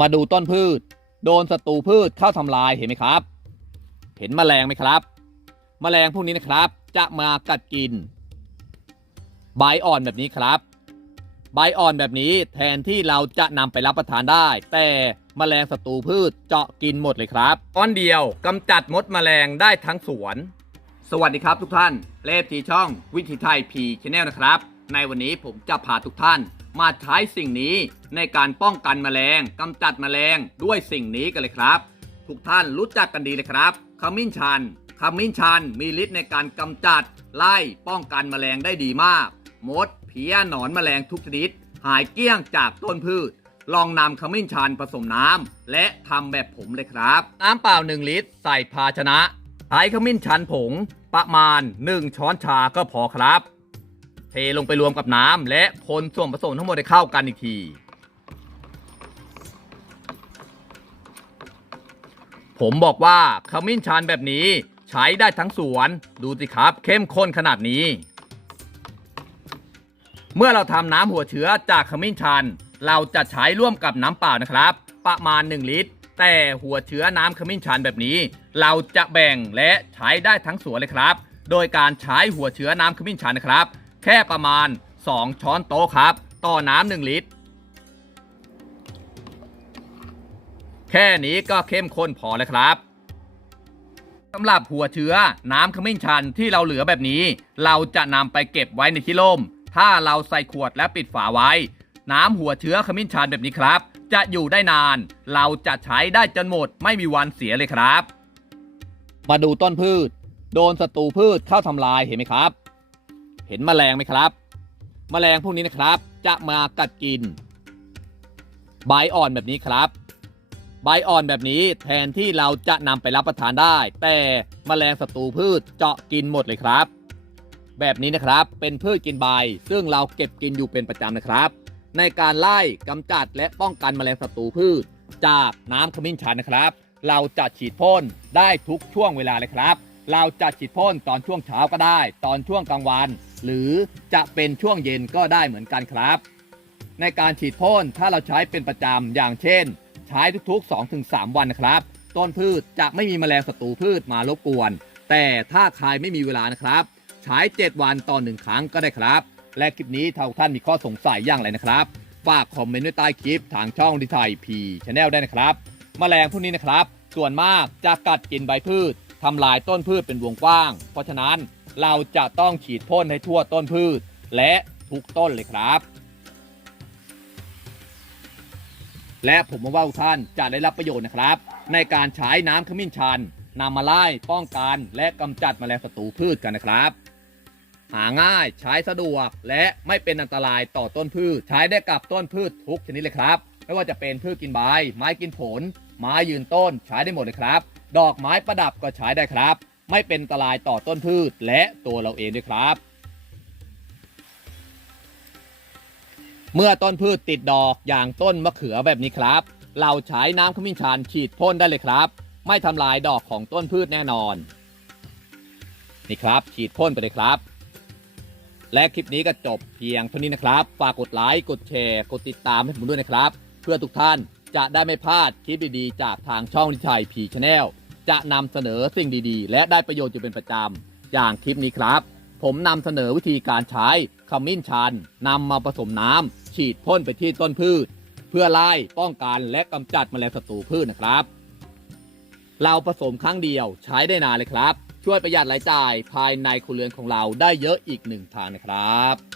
มาดูต้นพืช โดนศัตรูพืชเข้าทำลายเห็นไหมครับ เห็นแมลงไหมครับแมลงพวกนี้นะครับ จะมากัดกิน ใบอ่อนแบบนี้ครับ ใบอ่อนแบบนี้แทนที่เราจะนำไปรับประทานได้ แต่แมลงศัตรูพืชเจาะกินหมดเลยครับก้อนเดียวกำจัดมดแมลงได้ทั้งสวน สวัสดีครับทุกท่านเลฟทีช่องวิถีไทยพีชแนลนะครับ ในวันนี้ผมจะพาทุกท่าน มาใช้สิ่งนี้ในการป้องกันแมลงกำจัดแมลงด้วยสิ่งนี้กันเลยครับ ทุกท่านรู้จักกันดีเลยครับขมิ้นชันขมิ้นชันมีฤทธิ์ในการกำจัด ไล่ป้องกันแมลงได้ดีมาก มดเพี้ยหนอนแมลงทุกชนิด หายเกลี้ยงจากต้นพืช ลองนำขมิ้นชันผสมน้ำและทำแบบผมเลยครับ น้ำเปล่า 1 ลิตร ใส่ภาชนะใช้ขมิ้นชันผงประมาณ 1 ช้อนชาก็พอครับ เทลงไปรวมกับน้ำและคนส่วนผสมทั้งหมดให้เข้ากันอีกที ผมบอกว่าขมิ้นชันแบบนี้ใช้ได้ทั้งสวนดูสิครับเข้มข้นขนาดนี้ เมื่อเราทำน้ำหัวเชื้อจากขมิ้นชัน เราจะใช้ร่วมกับน้ำเปล่านะครับ ประมาณ 1 ลิตร แต่หัวเชื้อน้ำขมิ้นชันแบบนี้ เราจะแบ่งและใช้ได้ทั้งสวนเลยครับ โดยการใช้หัวเชื้อน้ำขมิ้นชันนะครับ แค่ประมาณ 2 ช้อนโต๊ะครับ ต่อน้ำ1ลิตร แค่นี้ก็เข้มข้นพอแล้วครับสำหรับหัวเชื้อน้ำขมิ้นชันที่เราเหลือแบบนี้ เราจะนำไปเก็บไว้ในที่ร่ม ถ้าเราใส่ขวดและปิดฝาไว้ น้ำหัวเชื้อขมิ้นชันแบบนี้ครับ จะอยู่ได้นาน เราจะใช้ได้จนหมดไม่มีวันเสียเลยครับ มาดูต้นพืช โดนศัตรูพืชเข้าทำลายเห็นไหมครับ ห็นแมลงไหมครับแมลงพวกนี้นะครับ จะมากัดกิน ใบอ่อนแบบนี้ครับ ใบอ่อนแบบนี้แทนที่เราจะนำไปรับประทานได้ แต่แมลงศัตรูพืชเจาะกินหมดเลยครับ แบบนี้นะครับเป็นพืชกินใบ ซึ่งเราเก็บกินอยู่เป็นประจำนะครับ ในการไล่กำจัดและป้องกันแมลงศัตรูพืช จากน้ำขมิ้นชันนะครับ เราจะฉีดพ่นได้ทุกช่วงเวลาเลยครับ เราจะฉีดพ่นตอนช่วงเช้าก็ได้ ตอนช่วงกลางวัน หรือจะเป็นช่วงเย็นก็ได้เหมือนกันครับ ในการฉีดพ่นถ้าเราใช้เป็นประจำอย่างเช่น ใช้ทุกๆ 2-3 วันนะครับ ต้นพืชจะไม่มีแมลงศัตรูพืชมารบกวน แต่ถ้าใครไม่มีเวลานะครับ ใช้ 7 วันต่อ1ครั้งก็ได้ครับ และคลิปนี้ถ้าท่านมีข้อสงสัยอย่างไรนะครับฝากคอมเมนต์ไว้ใต้คลิปทางช่องดิไทยพีชแนลได้นะครับแมลงพวกนี้นะครับ ส่วนมากจะกัดกินใบพืชทำลายต้นพืชเป็นวงกว้าง เพราะฉะนั้น เราจะต้องฉีดพ่นให้ทั่วต้นพืช และทุกต้นเลยครับ และผมว่าทุกท่านจะได้รับประโยชน์นะครับ ในการใช้น้ำขมิ้นชันนำมาไล่ป้องกันและกำจัดแมลงศัตรูพืชกันนะครับ หาง่ายใช้สะดวกและไม่เป็นอันตรายต่อต้นพืช ใช้ได้กับต้นพืชทุกชนิดเลยครับ ไม่ว่าจะเป็นพืชกินใบ ไม้กินผล ไม้ยืนต้นใช้ได้หมดเลยครับ ดอกไม้ประดับก็ใช้ได้ครับ ไม่เป็นอันตรายต่อต้นพืชและตัวเราเองด้วยครับ เมื่อต้นพืชติดดอกอย่างต้นมะเขือแบบนี้ครับ เราใช้น้ำขมิ้นชันฉีดพ่นได้เลยครับ ไม่ทำลายดอกของต้นพืชแน่นอน นี่ครับ ฉีดพ่นไปเลยครับ และคลิปนี้ก็จบเพียงเท่านี้นะครับ ฝากกดไลค์กดแชร์กดติดตามให้ผมด้วยนะครับ เพื่อทุกท่านจะได้ไม่พลาดคลิปดีๆ จากทางช่องดิชัยพีชแนล จะนำเสนอสิ่งดีๆ และได้ประโยชน์อยู่เป็นประจำ อย่างคลิปนี้ครับ ผมนำเสนอวิธีการใช้ขมิ้นชันนำมาผสมน้ำฉีดพ่นไปที่ต้นพืช เพื่อไล่ป้องกันและกำจัดแมลงศัตรูพืชนะครับ เราผสมครั้งเดียวใช้ได้นานเลยครับ ช่วยประหยัดรายจ่ายภายในครัวเรือนของเราได้เยอะอีกหนึ่งทางนะครับ